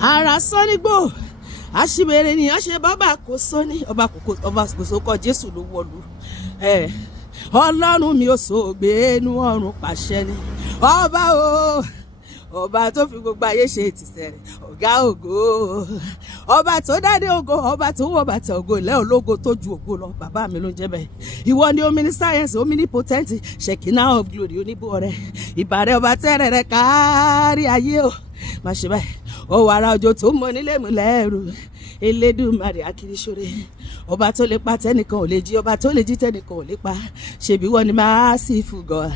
ara sọ nigbo asiwere ni ase baba koso ni ọba koso kọ Jésù ló wọlú Ọlọ́run mi ò sògbé inú ọ̀run pàṣẹ ni ọba tó fi gbogbo ayé ṣe ìtìsẹ̀ rẹ̀ ọ̀gá ògo ọba tó dádé ògo ọba tó wọ bàtà ògo ilẹ̀ ológo tó ju ògo lọ bàbá mi ló ń jẹ́ bẹ́ẹ̀ ìwọ ni omniscience omnipotent Shekinah of glory oníbò rẹ ìbàrẹ̀ ọba tẹ́rẹ̀ rẹ kárí ayé o má ṣe báyìí ó wàrà òjò tó mọ nílé mu lẹ́rù Elédùmarè akírísóre ọba tó lè pa tẹ́nìkan ò lè jí ọba tó lè jí tẹ́nìkan ò lè pa ṣebí ìwọ ni merciful God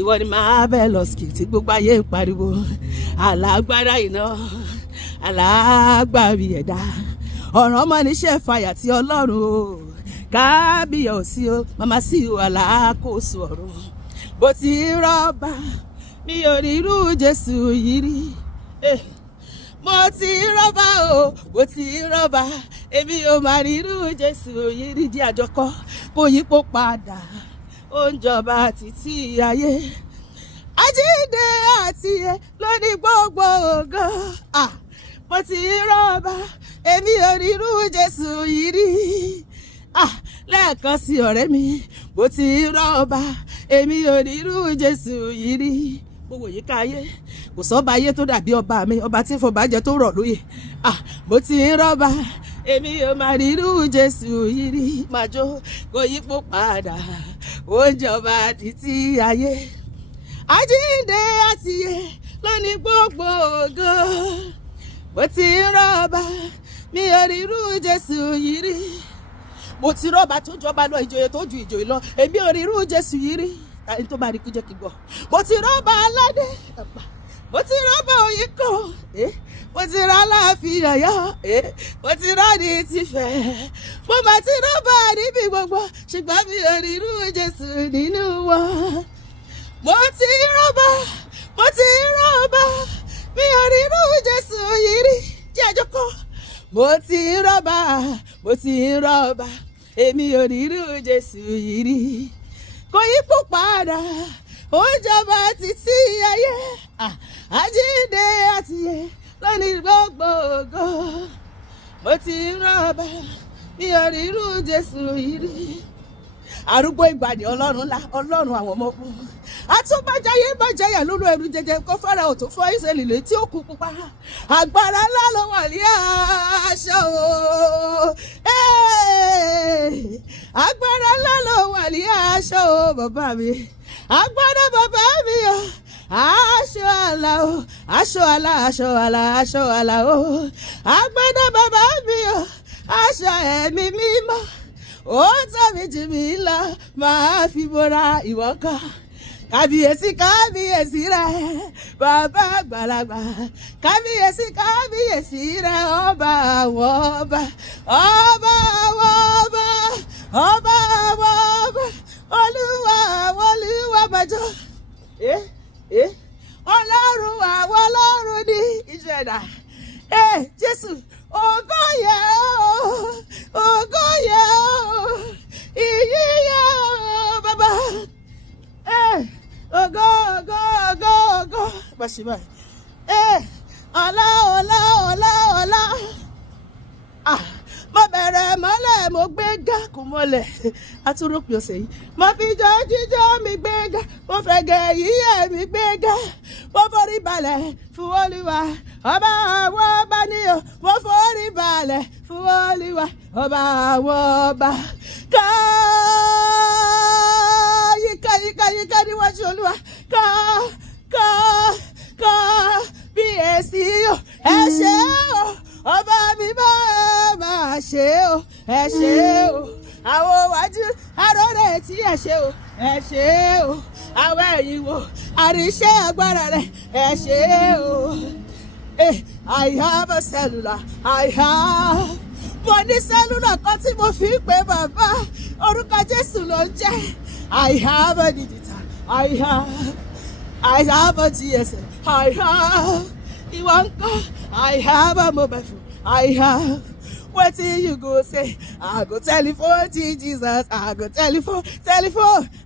ìwọ ni marvelous king tí gbogbo ayé ń pariwo alágbára iná alágbàwí ẹ̀dá ọ̀ràn ọmọ níṣẹ́ fàyà tí Ọlọ́run o kábíyèsí o màmá sí o alákòóso ọ̀run bó ti rọ́bà mi ò rí irú Jésù yìí rí mo ti rọ́bà o mo ti rọ́bà èmi ò máa rí irú Jésù yìí rí di àjọkọ́ kò yípo padà ó ń jọba títí ayé àjíǹde àti ẹ lóní gbogbo ògo mo ti rọ́bà èmi ò rí irú Jésù yìí rí lẹ́ẹ̀kan sí ọ̀rẹ́ mi mo ti rọ́bà èmi ò rí irú Jésù yìí rí gbogbo yìí ká ayé kò sọ́ba ayé tó dàbí ọba mi ọba tí fọbàjẹ́ tó rọ̀ lóyè mo ti rọ́bà èmi ò máa rí irú Jésù yìí rí máa jó kò yípo padà ó ń jọba títí ayé àjíǹde àtìyè lóní gbogbo ògo mo ti rọ́bà mi ò rí irú Jésù yìí rí mo ti rọ́bà tó jọba lọ ìjòyè tó ju ìjòyè lọ èmi ò rí irú Jésù yìí rí ẹni tó bá rí kú jẹ́ kí gbọ́ mo ti rọ́bà aládé mo ti rọ́bà òyìnkò mo ti rà láàfin Ọ̀yọ́ mo ti rà ní tìfẹ́ mo bá ti rọ́bà níbi gbogbo ṣùgbọ́n mi ò rí irú Jésù nínú wọn mo ti rọ́bà mi ò rí irú Jésù yìí rí jẹ́ àjọkọ́ mo ti rọ́bà èmi ò rí irú Jésù yìí rí kò yípo padà ó jọba títí ayé àjíǹde àtìyè lóní gbogbo ògo mo ti rọ́bà mi ò rí irú Jésù yìí rí arúgbó ìgbàdì Ọlọ́run ńlá Ọlọ́run àwọn ọmọ ogun àtúbàjáyé bàjáyà lóru ẹrù jẹjẹ kó Fáráò tó fọ́ Ísírẹ́lì létí òkun pupa agbára ńlá ló wà ní aṣọ o agbára ńlá ló wà ní aṣọ o bàbá mi agbára bàbá mi o aṣọ àlà o aṣọ àlà aṣọ àlà aṣọ àlà o agbára bàbá mi o aṣọ ẹ̀mí mímọ́ ó tàbí jù mí lọ máa fi bora ìwọ kan kábíyèsí rẹ bàbá àgbàlagbà kábíyèsí rẹ ọba àwọn ọba ọba àwọn ọba ọba àwọn ọba olúwa àwọn olúwa màjọ Ọlọ́run àwọn ọlọ́run ní ìṣẹ̀dá Jésù ògo yẹ o ìyìn yẹ o bàbá ògo bàṣìbà ọlá mo bẹ̀rẹ̀ mọ́lẹ̀ mo gbé ga kò mọ́lẹ̀ atúrópin ọ̀sẹ̀ yìí mo fi jọ jíjọ́ mi gbé ga mo fẹ̀gẹ̀ yíyẹ mi gbé ga mo forí balẹ̀ fún Olúwa ọba àwọn ọba ni o mo forí balẹ̀ fún Olúwa ọba àwọn ọba ká yíká níwájú Olúwa ká bí èsì o ẹ ṣé o ọba mi bá ẹ máa ṣe o ẹ ṣé o àwọn wájú arọ́rẹ́ tí ẹ ṣé o ẹ ṣé o àwọn ẹ̀yìn wo àríṣẹ́ agbára rẹ ẹ ṣé o I have a cellular mo ní cellular kan tí mo fi ń pe bàbá orúkọ Jésù ló ń jẹ́ I have a digital I have a GSM ìwọ ńkọ́ I have a mobile phone I have wetin you go say I go telephone to Jesus I go telephone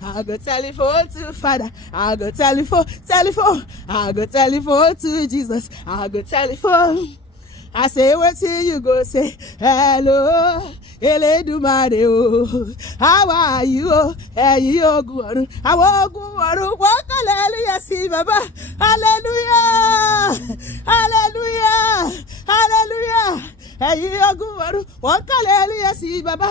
I go telephone to Father I go telephone I go telephone to Jesus I go telephone I say wetin you go say. Hello, Elédùmarè o. How are you o? Ẹ̀yin ogun ọ̀run. Àwọn ogun ọ̀run wọ́n kọ́lẹ̀ hallelujah sí bàbá. Hallelujah, hallelujah, hallelujah. Ẹ̀yin ogun ọ̀run wọ́n kọ́lẹ̀ hallelujah sí bàbá.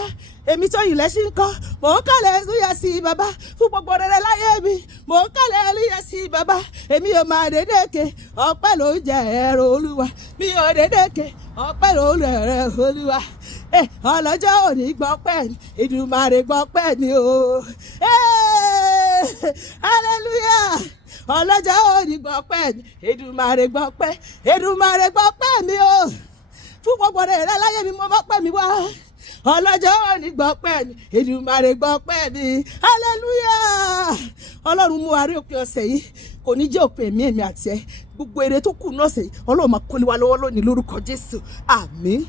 Èmi tó yìí lẹ́sìn kọ́, mò ń kọ́lẹ̀ hallelujah sí bàbá. Fún gbogbo rere láyé mi, mò ń kọ́lẹ̀ hallelujah sí bàbá. Èmi ò máa dédéke, ọpẹ́ ló ń jẹ ẹ̀rọ Olúwa. Mi ò dédéke, ọpẹ́ ló ń jẹ ẹ̀rọ Olúwa. Ọlọ́jọ́ òní gbọ́pẹ́ ni, Èdùmàrè gbọ́pẹ́ ni o. Hallelujah. Ọlọ́jọ́ òní gbọ́pẹ́ ni, Èdùmàrè gbọ́pẹ́. Èdùmàrè gbọ́pẹ́ mi o. Fún gbogbo rere láyé mi, mo mọ́pẹ́ mi wá. Ọlọ́jọ́ òní gbọ́pẹ́ ni, Èdùmàrè gbọ́pẹ́ mi. Hallelujah. Ọlọ́run mú wa rí òpin ọ̀sẹ̀ yìí, kò ní jẹ́ òpin èmi àti ẹ. Gbogbo èrè tó kù ní ọ̀sẹ̀ yìí, Ọlọ́run máa kó lé wa lọ́wọ́ lónìí lórúkọ Jésù. Àmín.